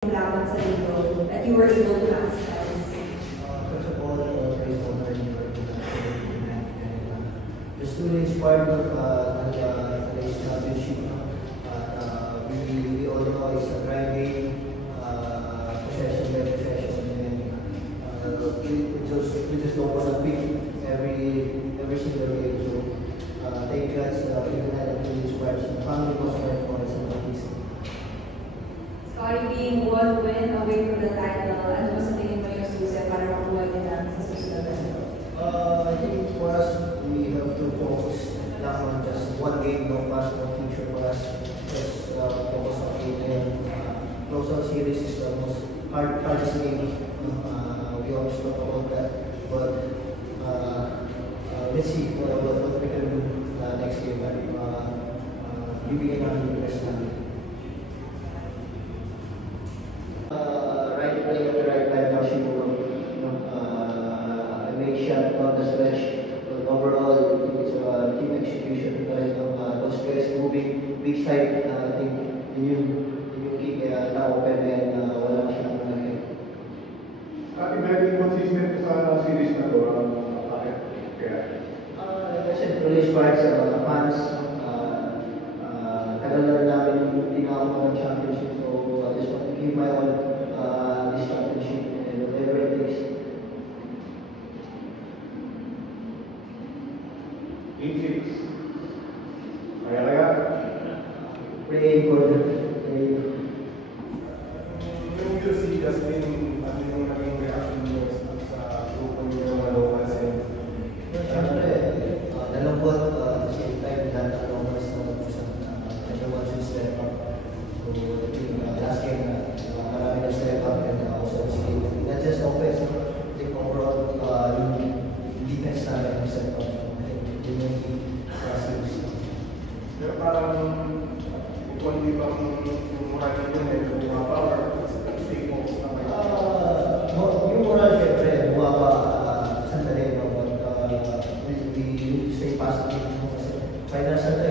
laban sa dito that you were able to master? First of all, praise the Lord for just to inspire today's championship. We all know it's a grinding possession by possession, and we just don't want to pick every single game. So thank God even had to inspire some family was very important in this. Scotty, being one win away from the title, ano ba sa tingin mo yung susi para makuha nila sa susunod na ito? I think for us, we have to focus not on just one game, no past, no future for us. Just focus on game. Close series is the most hardest game. We always talk about that, but let's see what we can do next game. Bibigyan namin yung best namin. Right play at the right time, Hashimura. I made shot on the stretch. But overall, I think it's a team execution. Those guys moving big side. I think yung kick na-open and wala siyang nangyay. Very consistent sa series na to. Bakit? Kaya? Like I said, release parts, fans. Tagal na rin namin yung tinawag ng championship. So I just want to give my all this championship and whatever it takes. Inches. Kaya? Praying for them. Yung UFC has been, ano yung naging reaction nyo sa grupo nyo ng mga locals and Siyempre, nalungkot at the same time lahat ng locals na everyone should step up. So I think last game marami na step up and also not just offense, I think overall yung defense namin step up. Yun yung series. pero parang kung hindi bang yung moral nyo yung mga power, stay focused na kayo. Yung moral syempre, bumaba sandali, but we stay positive. Kasi final sandali,